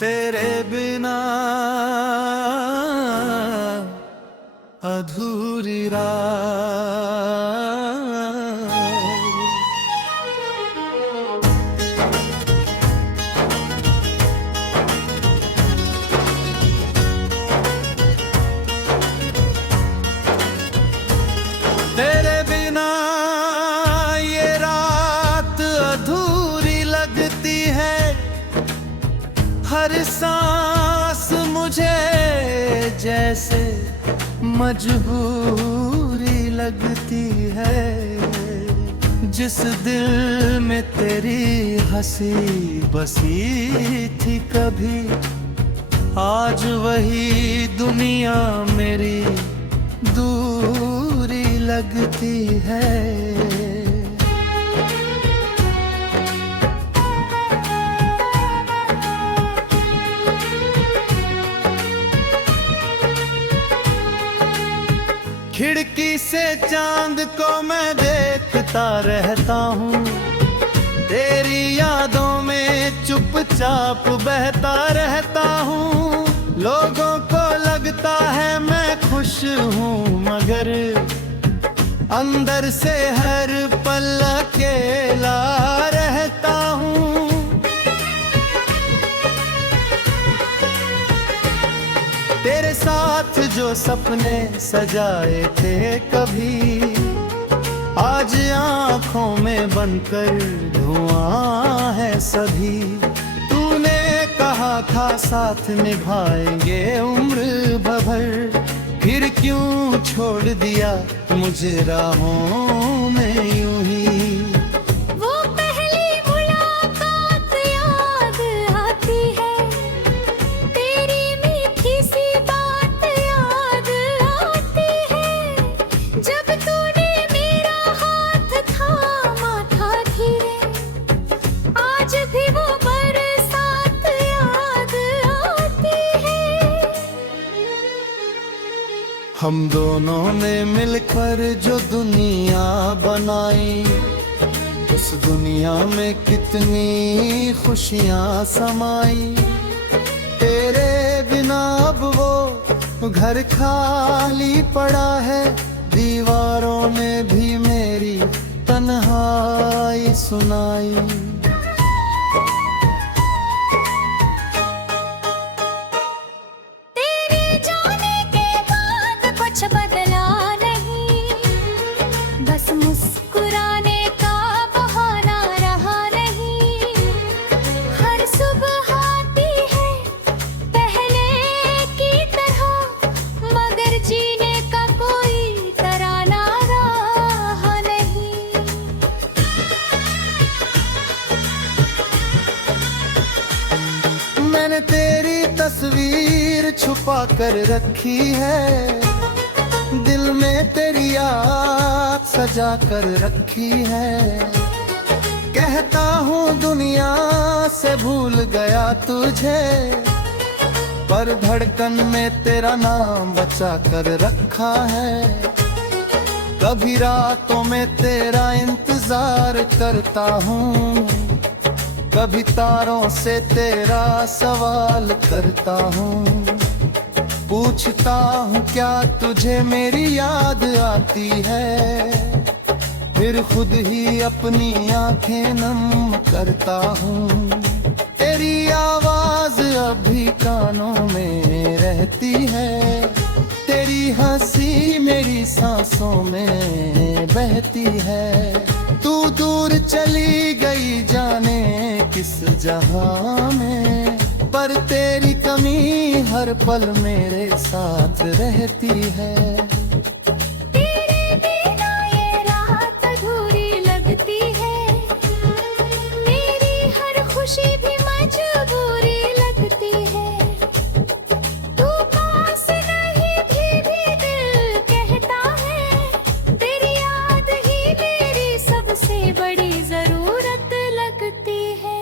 तेरे बिना अधूरी रात। तेरे बिना ये रात अधूरी लगती है, हर सांस मुझे जैसे मजबूरी लगती है। जिस दिल में तेरी हंसी बसी थी कभी, आज वही दुनिया मेरी दूरी लगती है। खिड़की से चांद को मैं देखता रहता हूँ, तेरी यादों में चुपचाप बहता रहता हूँ। लोगों को लगता है मैं खुश हूँ, मगर अंदर से हर पल अकेला रहता हूँ। तेरे साथ जो सपने सजाए थे कभी, आज आंखों में बनकर धुआं है सभी। तूने कहा था साथ निभाएंगे उम्र भर, फिर क्यों छोड़ दिया मुझे राहों में यूं ही। हम दोनों ने मिलकर जो दुनिया बनाई, उस दुनिया में कितनी खुशियां समाई। तेरे बिना अब वो घर खाली पड़ा है, दीवारों ने भी मेरी तन्हाई सुनाई। बदला नहीं, बस मुस्कुराने का बहाना रहा नहीं। हर सुबह आती है पहले की तरह, मगर जीने का कोई तराना रहा नहीं। मैंने तेरी तस्वीर छुपा कर रखी है, दिल में तेरी याद सजा कर रखी है। कहता हूँ दुनिया से भूल गया तुझे, पर धड़कन में तेरा नाम बचा कर रखा है। कभी रातों में तेरा इंतजार करता हूँ, कभी तारों से तेरा सवाल करता हूँ। पूछता हूँ क्या तुझे मेरी याद आती है, फिर खुद ही अपनी आंखें नम करता हूँ। तेरी आवाज अभी कानों में रहती है, तेरी हंसी मेरी सांसों में बहती है। तू दूर चली गई जाने किस जहां में, पर तेरी कमी हर पल मेरे साथ रहती है। तेरे बिना ये रात अधूरी लगती है, मेरी हर खुशी भी मजबूरी लगती है। तू पास नहीं भी दिल कहता है, तेरी याद ही मेरी सबसे बड़ी जरूरत लगती है।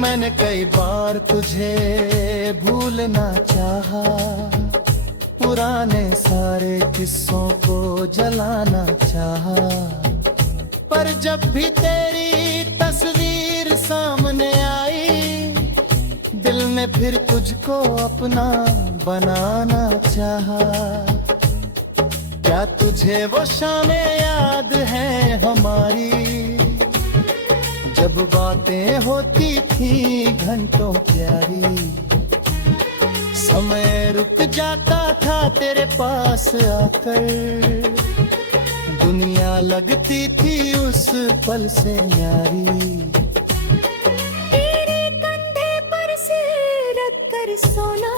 मैंने कई बार तुझे भूलना चाहा, पुराने सारे किस्सों को जलाना चाहा, पर जब भी तेरी तस्वीर सामने आई, दिल ने फिर तुझको अपना बनाना चाहा। क्या तुझे वो शामें याद हैं हमारी, जब बातें होती थी घंटों प्यारी। समय रुक जाता था तेरे पास आकर, दुनिया लगती थी उस पल से न्यारी। तेरे कंधे पर सिर रख कर सोना,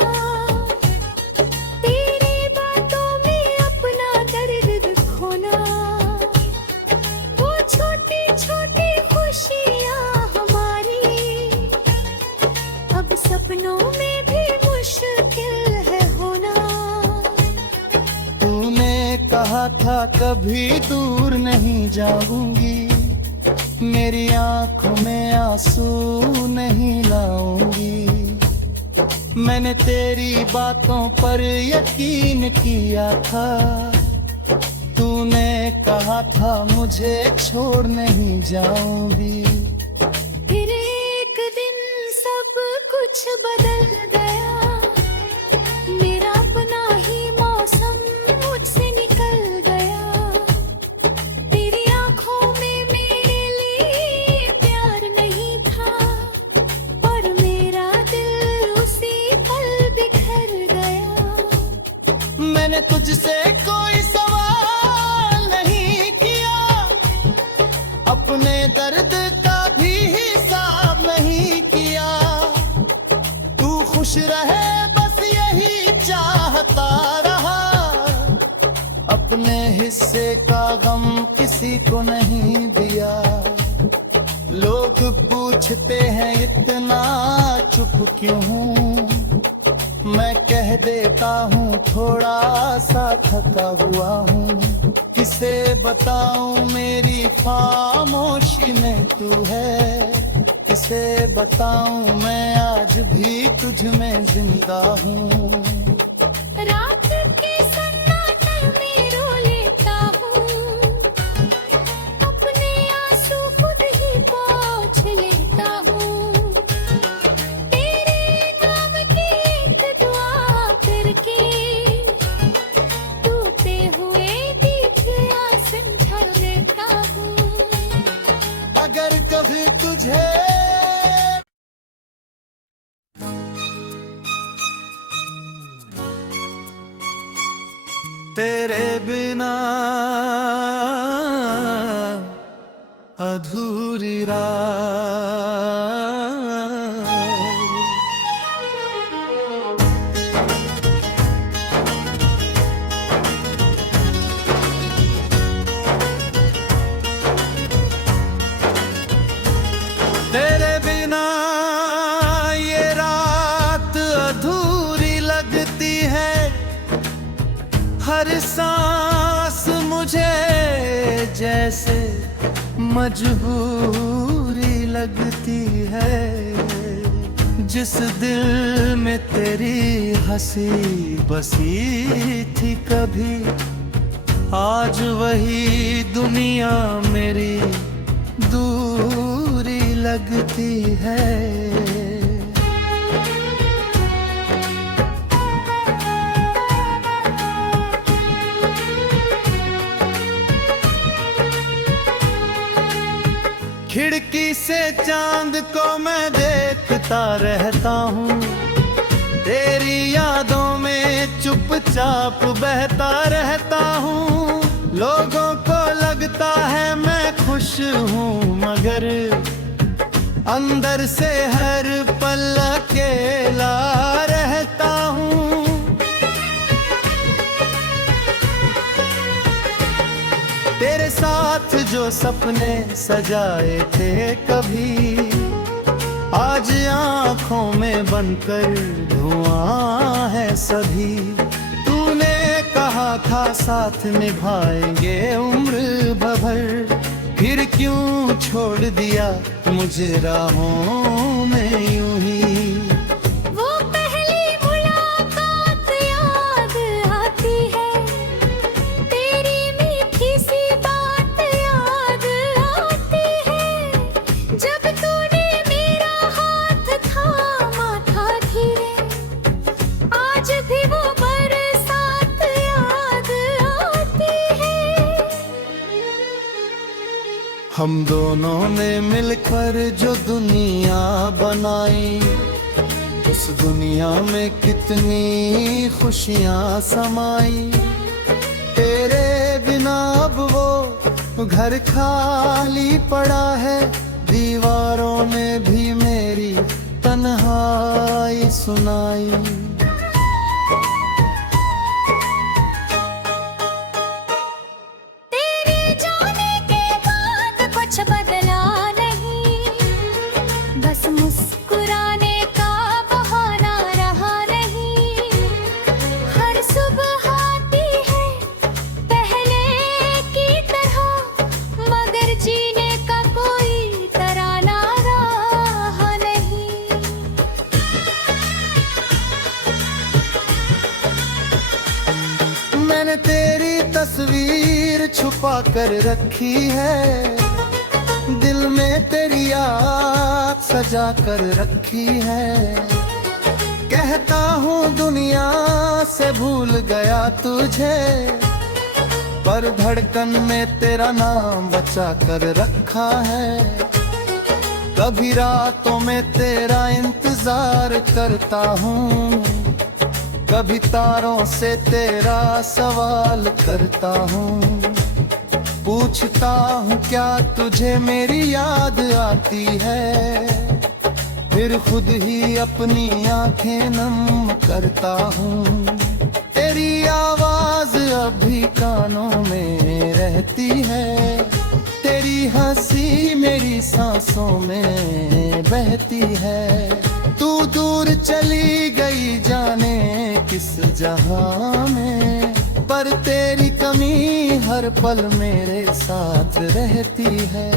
तेरी बातों में अपना दर्द खोना, वो छोटी छोटी खुशियाँ हमारी अब सपनों में भी मुश्किल है होना। तूने कहा था कभी दूर नहीं जाऊंगी, मेरी आंखों में आंसू नहीं लाऊंगी। मैंने तेरी बातों पर यकीन किया था, तूने कहा था मुझे छोड़ नहीं जाऊंगी। फिर एक दिन सब कुछ बदल गया, मेरा अपना ही मौसम मुझसे निकल गया। तेरी आंखों में मेरे लिए प्यार नहीं था, पर मेरा दिल उसी पल बिखर गया। मैंने तुझसे कोई सवाल नहीं किया, अपने दर्द का भी हिसाब नहीं किया। तू खुश रहे बस यही चाहता रहा, अपने हिस्से का गम किसी को नहीं दिया। लोग पूछते हैं इतना चुप क्यों हूँ, मैं कह देता हूँ थोड़ा सा थका हुआ हूँ। किसे बताऊँ मेरी खामोशी में तू है, किसे बताऊँ मैं आज भी तुझ में जिंदा हूँ। रात के सन्नाटे में रो लेता हूँ, अपने आंसू खुद ही पोंछ लेता हूँ। तेरे नाम की एक दुआ करके टूटे हुए दिखला समझा लेता हूँ। अगर कभी तुझे तेरे बिना अधूरी रात, तेरे बिना ये रात अधूरी लगती है। हर सांस मुझे जैसे मजबूरी लगती है। जिस दिल में तेरी हंसी बसी थी कभी, आज वही दुनिया मेरी दूरी लगती है। खिड़की से चांद को मैं देखता रहता हूँ, तेरी यादों में चुपचाप बहता रहता हूँ। लोगों को लगता है मैं खुश हूँ, मगर अंदर से हर पल अकेला रहता हूँ। तेरे साथ जो सपने सजाए थे कभी, आज आंखों में बनकर धुआं है सभी। तूने कहा था साथ निभाएंगे उम्र भर, फिर क्यों छोड़ दिया मुझे राहों में यूं ही। वो पहली मुलाकात याद हम दोनों ने मिलकर जो दुनिया बनाई, उस दुनिया में कितनी खुशियां समाई। तेरे बिना अब वो घर खाली पड़ा है, दीवारों ने भी मेरी तन्हाई सुनाई। तेरे जाने के बाद कुछ बदला नहीं, बस मुस्कुराने का बहाना रहा नहीं। हर सुबह आती है पहले की तरह, मगर जीने का कोई तराना रहा नहीं। मैंने तेरी तस्वीर छुपा कर रखी है, दिल में तेरी याद सजा कर रखी है। कहता हूँ दुनिया से भूल गया तुझे, पर धड़कन में तेरा नाम बचा कर रखा है। कभी रातों में तेरा इंतजार करता हूँ, कभी तारों से तेरा सवाल करता हूँ। पूछता हूँ क्या तुझे मेरी याद आती है, फिर खुद ही अपनी आंखें नम करता हूँ। तेरी आवाज अभी कानों में रहती है, तेरी हंसी मेरी सांसों में बहती है। तू दूर चली गई जाने किस जहां में, पर तेरी कमी हर पल मेरे साथ रहती है।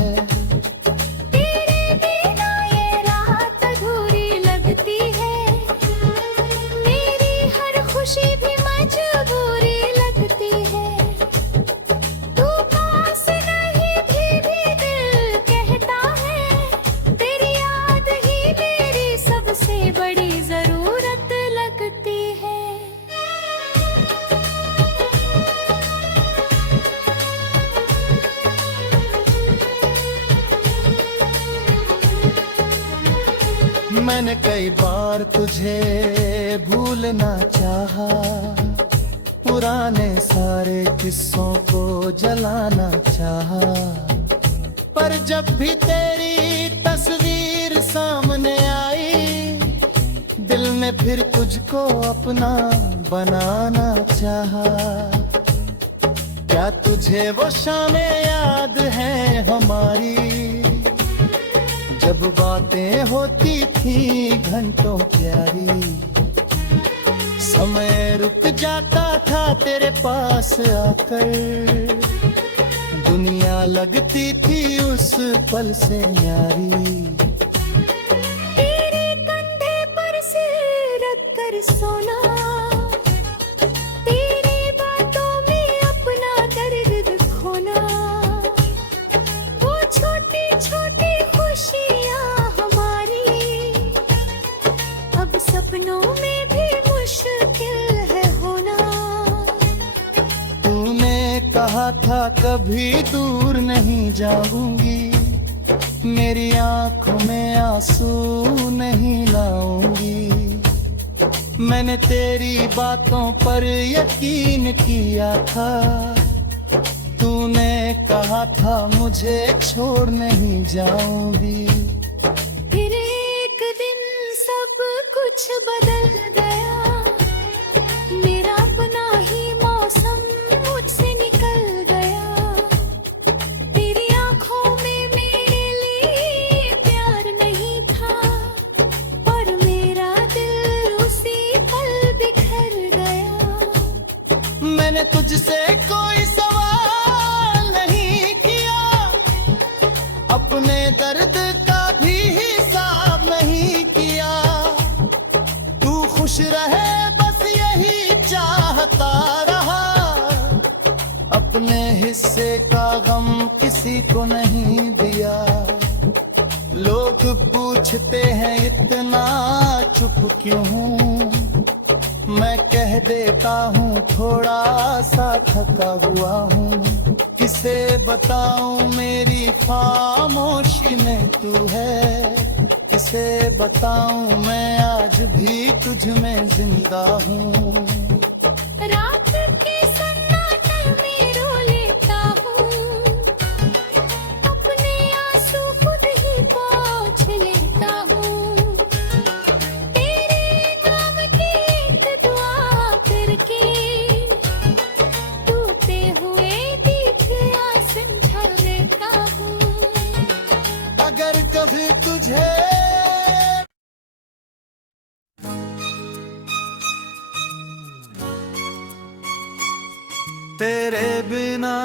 तेरे बिना ये रात अधूरी लगती है, मेरी हर खुशी भी मजबूरी लगती है। तू पास नहीं भी दिल कहता है, तेरी याद ही मेरी सबसे बड़ी जरूरत लगती है। मैंने कई बार तुझे भूलना चाहा, पुराने सारे किस्सों को जलाना चाहा, पर जब भी तेरी तस्वीर सामने आई, दिल ने फिर तुझको अपना बनाना चाहा। क्या तुझे वो शामें याद हैं हमारी, जब बातें होती थी घंटों प्यारी। समय रुक जाता था तेरे पास आकर, दुनिया लगती थी उस पल से न्यारी। तेरे कंधे पर सिर रख कर सोना, तेरी बातों में अपना दर्द खोना, वो छोटी छोटी खुशियाँ हमारी अब सपनों में भी मुश्किल है होना। तूने कहा था कभी दूर नहीं जाऊंगी, मेरी आंखों में आंसू नहीं लाऊंगी। मैंने तेरी बातों पर यकीन किया था, तूने कहा था मुझे छोड़ नहीं जाऊंगी। फिर एक दिन सब कुछ बदल गया, मेरा अपना ही मौसम मुझसे निकल गया। तेरी आंखों में मेरे लिए प्यार नहीं था, पर मेरा दिल उसी पल बिखर गया। मैंने तुझसे कोई सवाल नहीं किया, अपने दर्द का भी हिसाब नहीं किया। तू खुश रहे बस यही चाहता रहा, अपने हिस्से का गम किसी को नहीं दिया। लोग पूछते हैं इतना चुप क्यों हूँ, मैं कह देता हूँ थोड़ा सा थका हुआ हूँ। किसे बताऊँ मेरी खामोशी में तू है, किसे बताऊँ मैं आज भी तुझ में जिंदा हूँ। रात के सन्नाटे में रो लेता हूँ, अपने आंसू खुद ही पोंछ लेता हूँ। तेरे नाम की एक दुआ करके टूटे हुए दिखे समझा लेता हूँ। अगर कभी तुझे तेरे बिना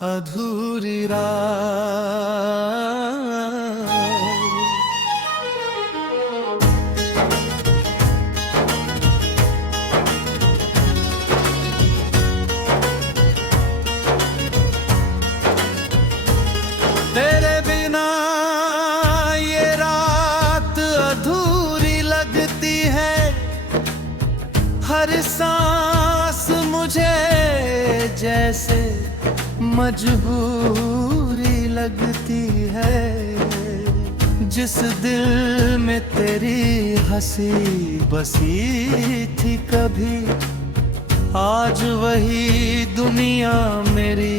अधूरी रात, तेरे बिना ये रात अधूरी लगती है। हर सांस मुझे जैसे मजबूरी लगती है। जिस दिल में तेरी हंसी बसी थी कभी, आज वही दुनिया मेरी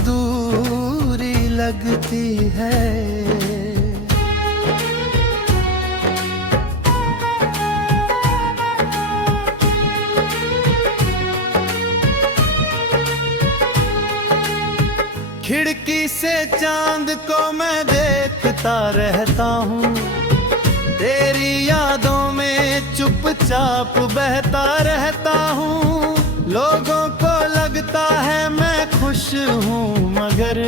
दूरी लगती है। खिड़की से चांद को मैं देखता रहता हूँ, तेरी यादों में चुपचाप बहता रहता हूँ। लोगों को लगता है मैं खुश हूँ, मगर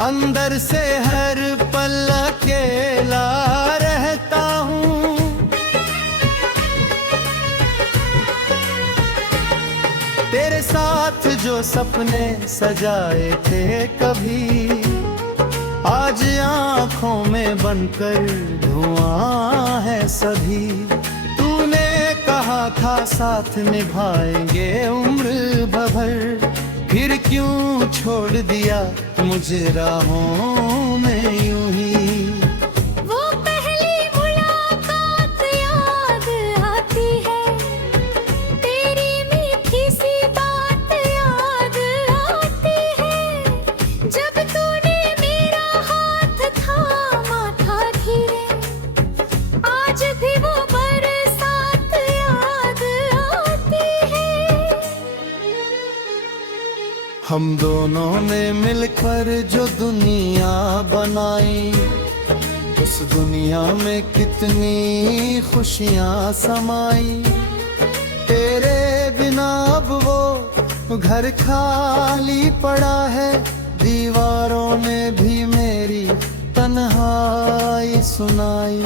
अंदर से हर पल अकेला रहता हूँ। तेरे साथ जो सपने सजाए थे कभी, आज आंखों में बनकर धुआं है सभी। तूने कहा था साथ निभाएंगे उम्र भर, फिर क्यों छोड़ दिया मुझे राहों में यूं ही। वो पहली मुलाकात याद आती है, तेरी मीठी सी बात याद आती है। जब तूने मेरा हाथ थामा था धीरे, आज भी वो बरसात याद आती है। हम दोनों ने मिलकर जो दुनिया बनाई, उस दुनिया में कितनी खुशियां समाई। तेरे बिना अब वो घर खाली पड़ा है, दीवारों ने भी मेरी तन्हाई सुनाई।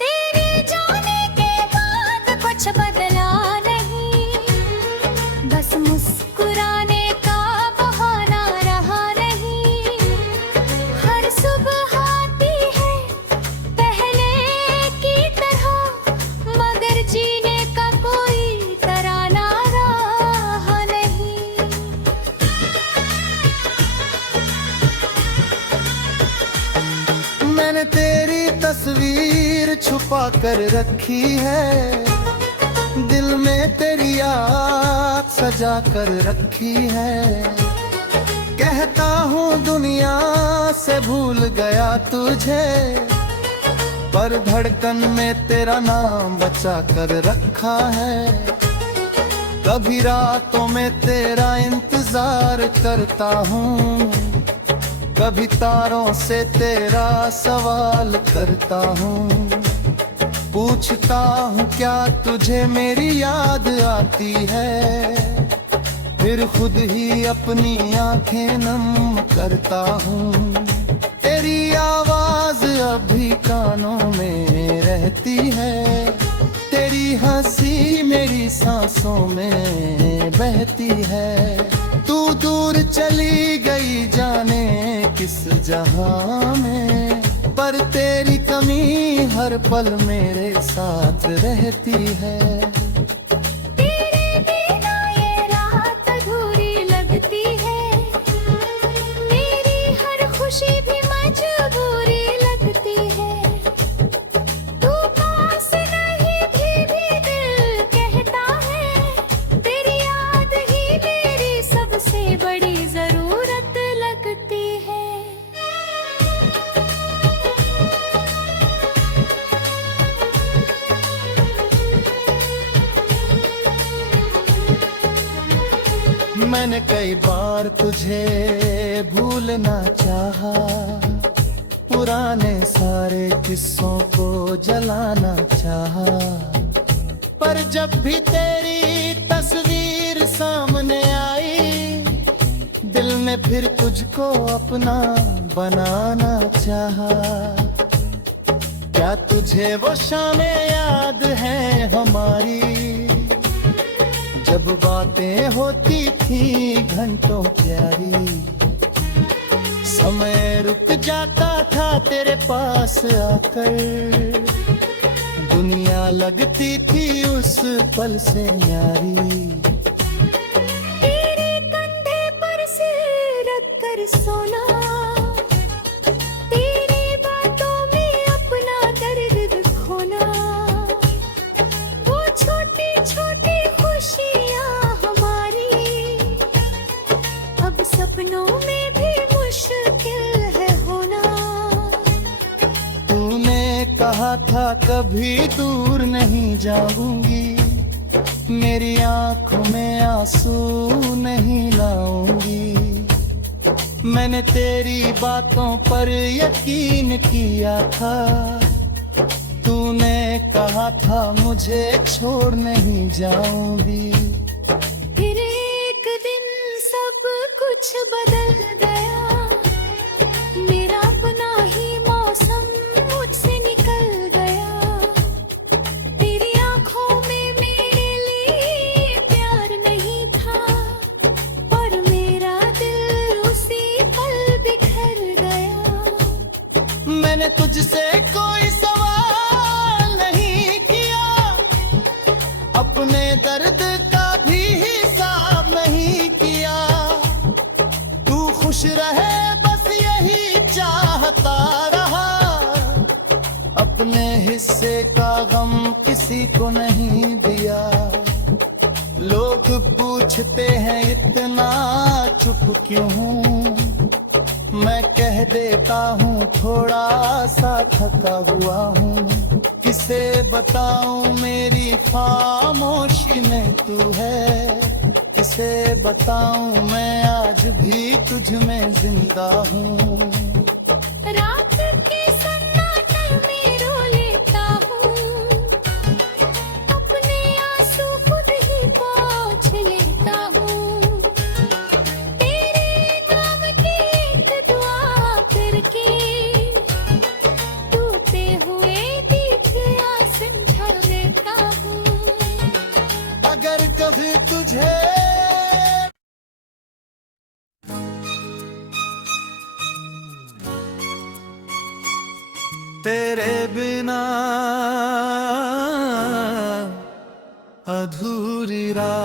तेरे जाने के बाद कुछ बदला नहीं, बस मुस्कुराने का बहाना रहा नहीं। हर सुबह आती है पहले की तरह, मगर जीने का कोई तराना रहा नहीं। मैंने तेरी तस्वीर छुपा कर रखी है, दिल में तेरी याद सजा कर रखी है। कहता हूँ दुनिया से भूल गया तुझे, पर धड़कन में तेरा नाम बचा कर रखा है। कभी रातों में तेरा इंतजार करता हूँ, कभी तारों से तेरा सवाल करता हूँ। पूछता हूँ क्या तुझे मेरी याद आती है, फिर खुद ही अपनी आंखें नम करता हूँ। तेरी आवाज अभी कानों में रहती है, तेरी हंसी मेरी सांसों में बहती है। तू दूर चली गई जाने किस जहां में, पर तेरी कमी हर पल मेरे साथ रहती है। तेरे बिना ये रात अधूरी लगती है, मेरी हर खुशी भी मजबूरी लगती है। तू पास नहीं भी दिल कहता है, तेरी याद ही मेरी सबसे बड़ी जरूरत लगती है। मैंने कई बार तुझे भूलना चाहा, पुराने सारे किस्सों को जलाना चाहा, पर जब भी तेरी तस्वीर सामने आई, दिल में फिर तुझको अपना बनाना चाहा। क्या तुझे वो शामें याद हैं हमारी, जब बातें होती थी घंटों प्यारी, समय रुक जाता था तेरे पास आकर, दुनिया लगती थी उस पल से न्यारी। तेरे कंधे पर सिर रख कर सोना, तेरी बातों में अपना दर्द खोना, वो छोटी छोटी खुशियाँ हमारी अब सपनों में भी मुश्किल है होना। तूने कहा था कभी दूर नहीं जाऊंगी, मेरी आंखों में आंसू नहीं लाऊंगी। मैंने तेरी बातों पर यकीन किया था, तूने कहा था मुझे छोड़ नहीं जाऊंगी। फिर एक दिन सब कुछ बदल गया, मेरा अपना ही मौसम मुझसे निकल गया। तेरी आंखों में मेरे लिए प्यार नहीं था, पर मेरा दिल उसी पल बिखर गया। मैंने तुझसे कोई सवाल नहीं किया, अपने दर्द का भी हिसाब नहीं किया। तू खुश रहे बस यही चाहता रहा, अपने हिस्से का गम किसी को नहीं दिया। लोग पूछते हैं इतना चुप क्यों हूँ, मैं कह देता हूँ थोड़ा सा थका हुआ हूँ। किसे बताऊँ मेरी खामोशी में तू है, किसे बताऊँ मैं आज भी तुझ में जिंदा हूँ। रात के सन्नाटे में रो लेता हूँ, अपने आंसू खुद ही पोंछ लेता हूँ। तेरे नाम की एक दुआ करके टूटे हुए दिखला समझा लेता हूँ। अगर कभी तुझे तेरे बिना अधूरी रात,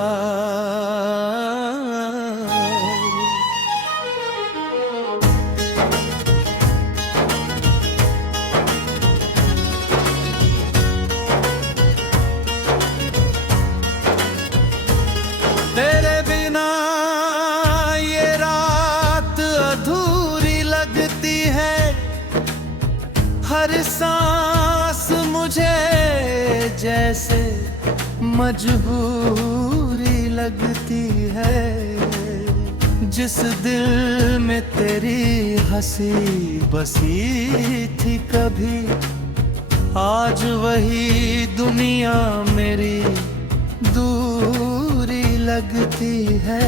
तेरे बिना ये रात अधूरी लगती है। हर सांस मुझे जैसे मजबूरी लगती है। जिस दिल में तेरी हंसी बसी थी कभी, आज वही दुनिया मेरी दूरी लगती है।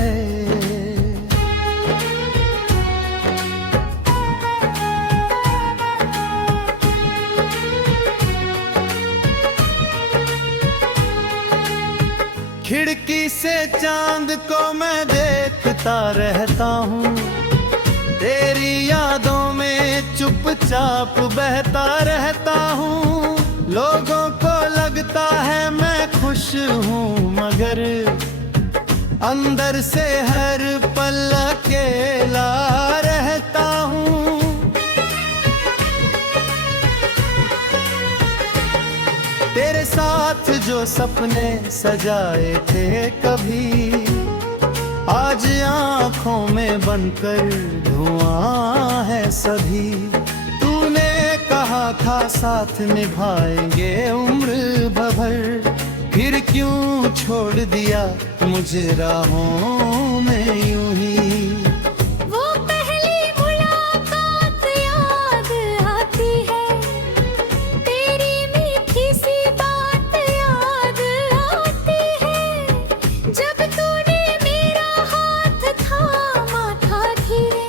खिड़की से चांद को मैं देखता रहता हूँ, तेरी यादों चुपचाप बहता रहता हूँ। लोगों को लगता है मैं खुश हूँ, मगर अंदर से हर पल अकेला रहता हूँ। तेरे साथ जो सपने सजाए थे कभी, आज आँखों में बनकर धुआं है सभी। तूने कहा था साथ निभाएंगे उम्र भर, फिर क्यों छोड़ दिया मुझे राहों में यूं ही। वो पहली मुलाकात याद आती है, तेरी मीठी सी बात याद आती है। जब तूने मेरा हाथ थामा था धीरे,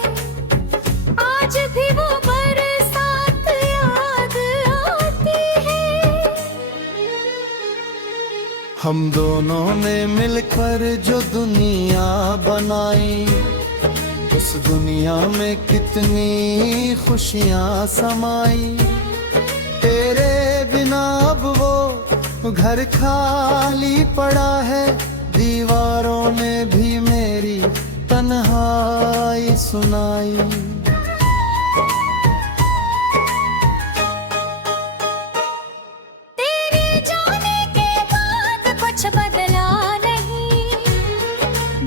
आज भी वो बरसात याद आती है। हम दोनों ने मिलकर जो दुनिया बनाई, उस दुनिया में कितनी खुशियां समाई। तेरे बिना अब वो घर खाली पड़ा है, दीवारों ने भी मेरी तन्हाई सुनाई। तेरे जाने के बाद कुछ बदला नहीं,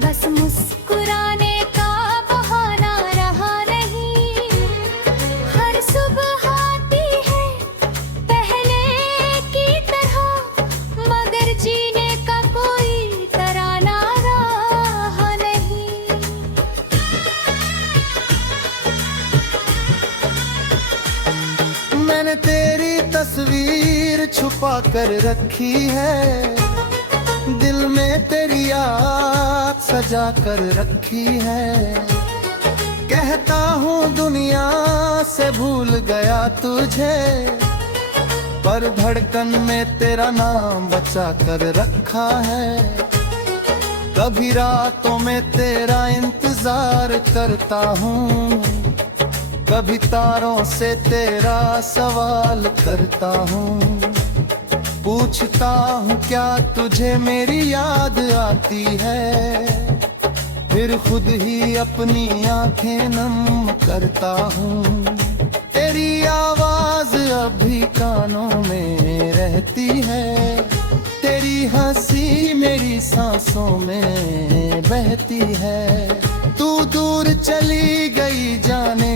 बस मुस्कुराने का बहाना रहा नहीं। हर सुबह आती है पहले की तरह, मगर जीने का कोई तराना रहा नहीं। मैंने तेरी तस्वीर छुपा कर रखी है, दिल में तेरी याद सजा कर रखी है। कहता हूँ दुनिया से भूल गया तुझे, पर धड़कन में तेरा नाम बचा कर रखा है। कभी रातों में तेरा इंतजार करता हूँ, कभी तारों से तेरा सवाल करता हूँ। पूछता हूँ क्या तुझे मेरी याद आती है, फिर खुद ही अपनी आंखें नम करता हूँ। तेरी आवाज अभी कानों में रहती है, तेरी हंसी मेरी सांसों में बहती है। तू दूर चली गई जाने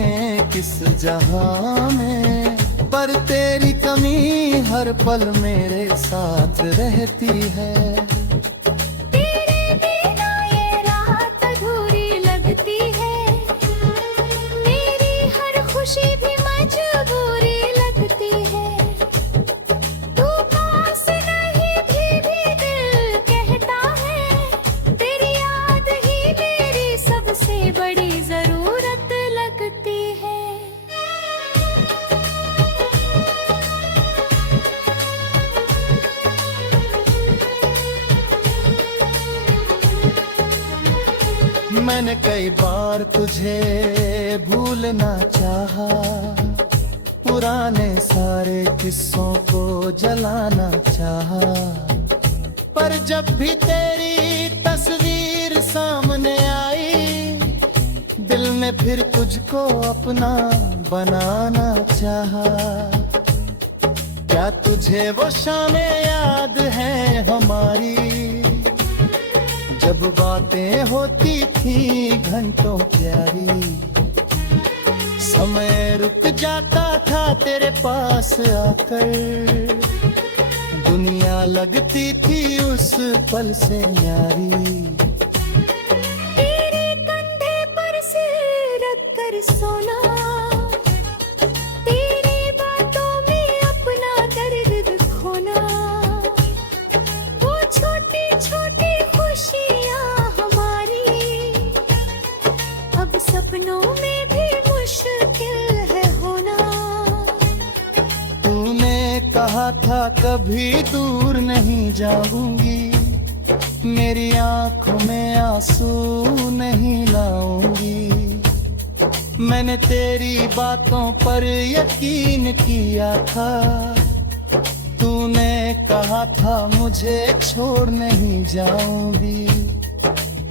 किस जहां में, पर तेरी कमी हर पल मेरे साथ रहती है। तेरे बिना ये रात अधूरी लगती है, मेरी हर खुशी भी मजबूरी लगती है। तू पास नहीं भी दिल कहता है, तेरी याद ही मेरी सबसे बड़ी जरूरत लगती है। मैंने कई बार तुझे भूलना चाहा, पुराने सारे किस्सों को जलाना चाहा, पर जब भी तेरी तस्वीर सामने आई, दिल ने फिर तुझको अपना बनाना चाहा। क्या तुझे वो शामें याद है हमारी, जब बातें होती थी घंटों प्यारी। समय रुक जाता था तेरे पास आकर, दुनिया लगती थी उस पल से न्यारी। तेरे कंधे पर सिर रख कर सोना, तेरी बातों में अपना दर्द खोना। वो छोटी छोटी खुशियाँ हमारी, अब सपनों में भी मुश्किल है होना। तूने कहा था कभी दूर नहीं जाऊंगी, मेरी आंखों में आंसू नहीं लाऊंगी। मैंने तेरी बातों पर यकीन किया था, तूने कहा था मुझे छोड़ नहीं जाऊंगी।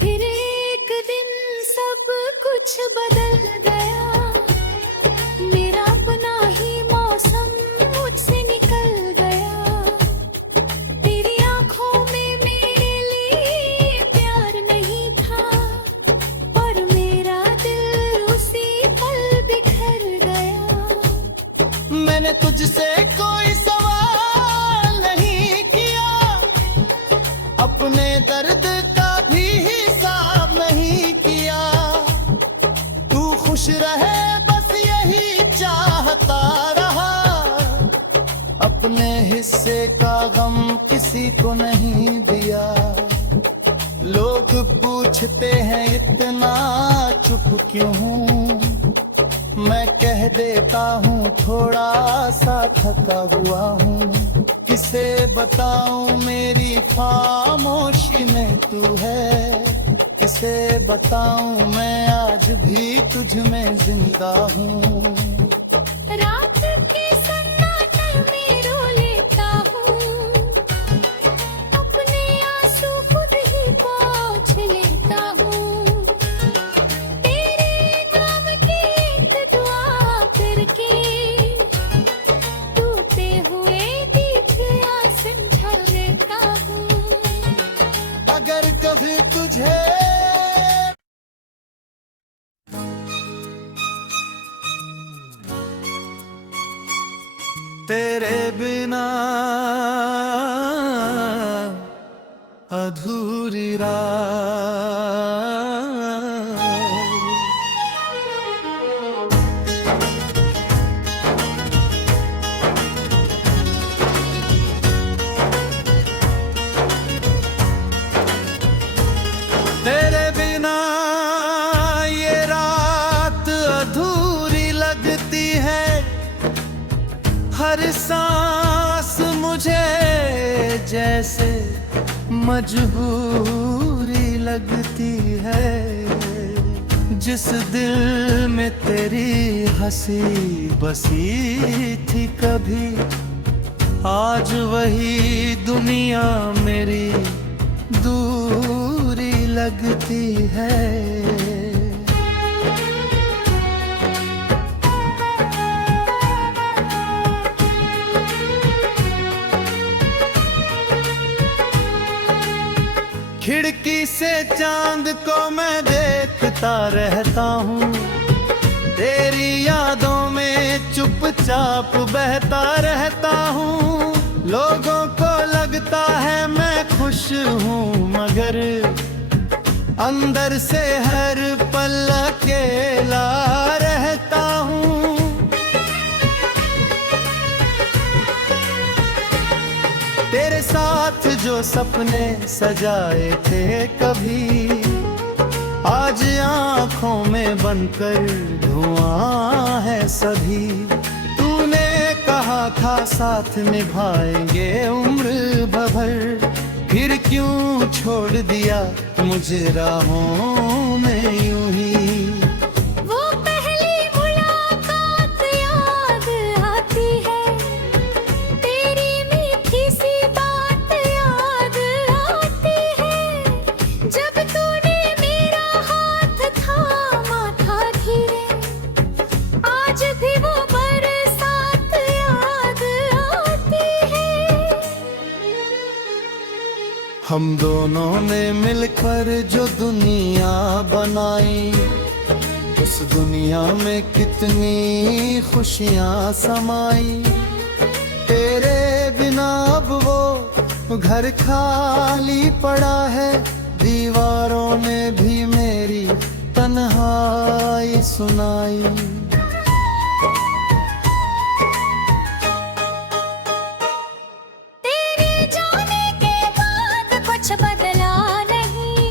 फिर एक दिन सब कुछ बदल गया, मेरा अपना ही मौसम मुझसे निकल गया। तेरी आंखों में मेरे लिए प्यार नहीं था, पर मेरा दिल उसी पल बिखर गया। मैंने तुझसे कोई सवाल नहीं किया, अपने दर्द का भी हिसाब नहीं किया। तू खुश रहे बस यही चाहता रहा, अपने हिस्से का गम किसी को नहीं दिया। लोग पूछते हैं इतना चुप क्यों हूँ, मैं कह देता हूँ थोड़ा सा थका हुआ हूँ। किसे बताऊँ मेरी खामोशी में तू है, किसे बताऊँ मैं आज भी तुझ में जिंदा हूँ। रात के सन्नाटे में रो लेता हूँ, अपने आंसू खुद ही पोंछ लेता हूँ। तेरे नाम की एक दुआ करके टूटे हुए दिखे आसन ढल लेता हूँ। अगर कभी तुझे तेरे बिना अधूरी रात, तेरे बिना ये रात अधूरी लगती है। हर सांस मुझे जैसे मजबूरी लगती है। जिस दिल में तेरी हंसी बसी थी कभी, आज वही दुनिया मेरी दूरी लगती है। खिड़की से चांद को मैं देखता रहता हूँ, तेरी यादों में चुपचाप बहता रहता हूँ। लोगों को लगता है मैं खुश हूँ, मगर अंदर से हर पल अकेला रहता हूँ। तेरे साथ जो सपने सजाए थे कभी, आज आंखों में बनकर धुआं है सभी। तूने कहा था साथ निभाएंगे उम्र भर, फिर क्यों छोड़ दिया मुझे राहों में यूं ही। वो पहली मुलाकात याद आती है, तेरी मीठी सी बात याद आती है। जब तूने मेरा हाथ थामा था धीरे, आज भी वो बरसात याद आती है। हम दोनों ने मिलकर जो दुनिया बनाई, उस दुनिया में कितनी खुशियां समाई। तेरे बिना अब वो घर खाली पड़ा है, दीवारों ने भी मेरी तन्हाई सुनाई। तेरे जाने के बाद कुछ बदला नहीं,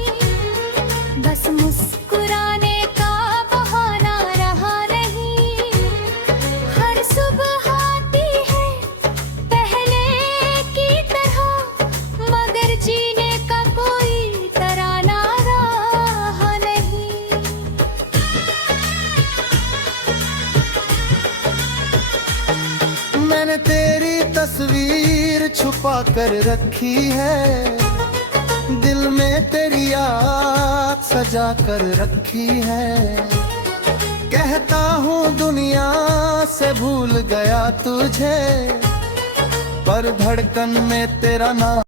बस मुस्कुराने का बहाना रहा नहीं। हर सुबह आती है पहले की तरह, मगर जीने का कोई तराना रहा नहीं। मैंने तेरी तस्वीर छुपा कर रखी है, दिल में तेरी याद सजा कर रखी है। कहता हूँ दुनिया से भूल गया तुझे, पर धड़कन में तेरा नाम